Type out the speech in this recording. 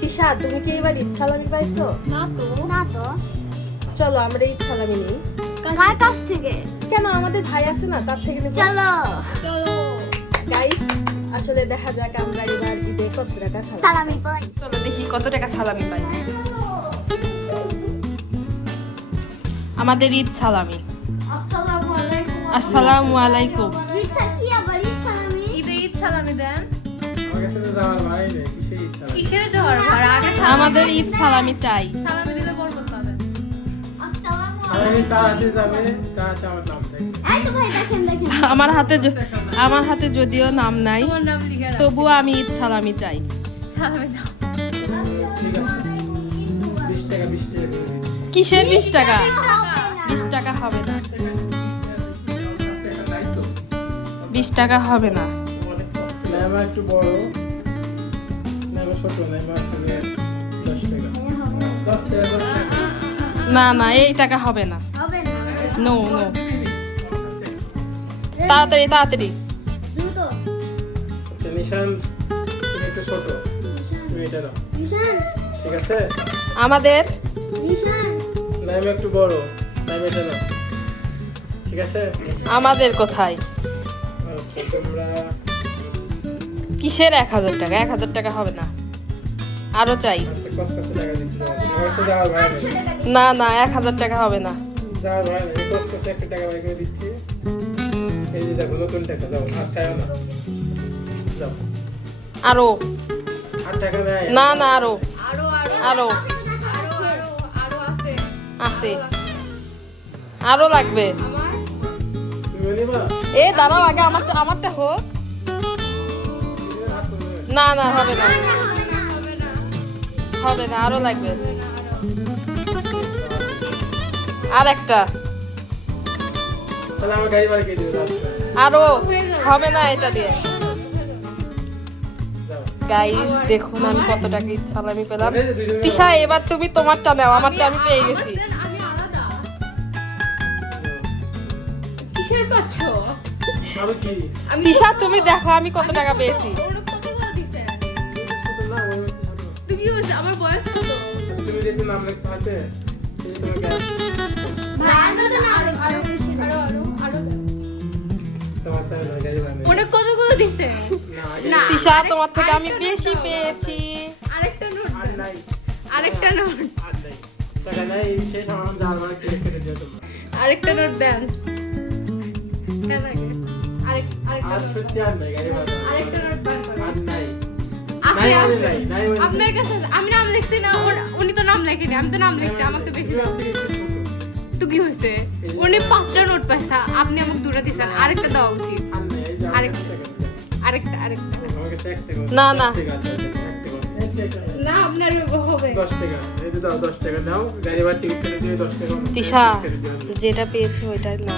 তিশা, তুমি কি এবার ঈদ সালামি পাইছো? না তো। চলো আমরা ঈদ সালামি নিই। কার কাছ থেকে? কেন, আমাদের ভাই আছে না, তার থেকে নেবো। চলো। গাইস, আসলে দেখা যাক আমরা এবার ঈদে কত টাকা সালামি পাই। চলো দেখি কত টাকা সালামি পাই। আমাদের ঈদ সালামি। আসসালামু আলাইকুম। আসসালামু আলাইকুম। ঈদটা কি আবার ঈদ সালামি? ঈদ সালামি দেন। আমার কাছে তো যাওয়ার ভাই নেই, কিসের ইচ্ছা? কিসের দেওয়ার আর আগে আমাদের ঈদ সালামি চাই। সালামি দিলে বরকত পাবে। আসসালামু আমি আলাইকুম। তার হাতে যাবে, চা চা আমার নাম দেখবে। এই তো ভাই দেখেন। আমার হাতে যদিও নাম নাই, তোমার নাম লিখে রাখ। তবুও আমি ঈদ সালামি চাই। সালামি দাও। ঠিক আছে, 20 টাকা 20 টাকা করে দিচ্ছি। কিসের 20 টাকা? 20 টাকা হবে না। 20 টাকা হবে না। নাইমা একটু বড়, নাইমা ছোট, নাইমা হচ্ছে যে 10 টাকা। 10 টাকা 10 টাকা। না না, এই টাকা হবে না। হবে না। নো নো, তাড়াতাড়ি তাড়াতাড়ি। দ্রুত। আচ্ছা নিশান, তুমি একটু ছোট, তুমি এটা দাও। নিশান। ঠিক আছে? আমাদের নিশান। নাইমা একটু বড়, নাইমা এটা দাও। ঠিক আছে? আমাদের কোথায়? আচ্ছা তোমরা কিসের 1000 টাকা? 1000 টাকা হবে না, আরো চাই। আচ্ছা কসকসে টাকা দিচ্ছি তোমাকে। আমার কাছে যাওয়ার ভাই নেই। না না, 1000 টাকা হবে না। যাওয়ার ভাই নেই, কসকসে 1 টাকা বাই করে দিচ্ছি। এই যে দেখো নতুন টাকা দাও, আর চাইও না। দাও। আরো 8 টাকা দেয়। না না, আরো আরো আরো আরো আরো আছে। আছে, আরো লাগবে। আমার তুমি নিবা? এ দাঁড়াও, আগে আমারটা হোক। না না, হবে না, হবে না। হবে না, আরো লাগবে। আর একটা, তাহলে আমার গাড়ি ভাড়া কে দিবে লাস্টে? আরো হবে না এটা দিয়ে। দাও। গাইস দেখুন আমি কত টাকা ঈদ সালামি পেলাম। এই যে দুইজনে তিশা, এবার তুমি তোমারটা নাও, আমারটা আমি পেয়ে গেছি। আমি আলাদা। কিসের পাচ্ছ? আরো কি? আমি তিশা, তুমি দেখো আমি কত টাকা পেয়েছি। ওরা কতগুলো দিতে? ছোট না, ওই ছোট। তুই কি হয়েছে? আমার বয়স কত? তুমি যে একটু নাম লিখছো হাতে, এই যে তোমার গাড়ি, আরো দেন। তোমার সামনে গাড়ি ভাড়া নেই। ওরা কতগুলো দিতে? না, না। তিশা, তোমার থেকে আমি বেশি পেয়েছি। আরেকটা নোট আর নাই। আরেকটা নোট আর নাই। টাকা নাই, শেষ আমার যাওয়ার ভাড়া কেটে দিও তোমরা। আরেকটা নোট দেন। দেন আগে। আরেকটা আর নোট। সত্যি আর নাই গাড়ি ভাড়া। আরেকটা নোট বার করো। আর নাই। আছে, নাই মানে আছে। নাই, নাই মানে আপনার কাছে আছে। আমি নাম লিখছি না, উনি তো নাম লেখেনি, আমি তো নাম লিখছি, আমাকে তো বেশি দাও। তো কি হয়েছে? উনি 5টা নোট পাইছে, আপনি আমাকে 2টা দিচ্ছেন। আরেকটা দেওয়া উচিত। আর নাই, এই যে আরেকটা। আরেকটা টাকা দিও। আরেকটা আমার কাছে 1 টাকা। না, না। 10 টাকা আছে, 1 টাকা। না, আপনার হবে। 10 টাকা আছে। এই যে দাও 10 টাকা নাও, গাড়ি ভাড়া টিকিট কেটে দিও 10 টাকা। তিশা, কেটে দিও। যেটা পেয়েছি ওইটাই না।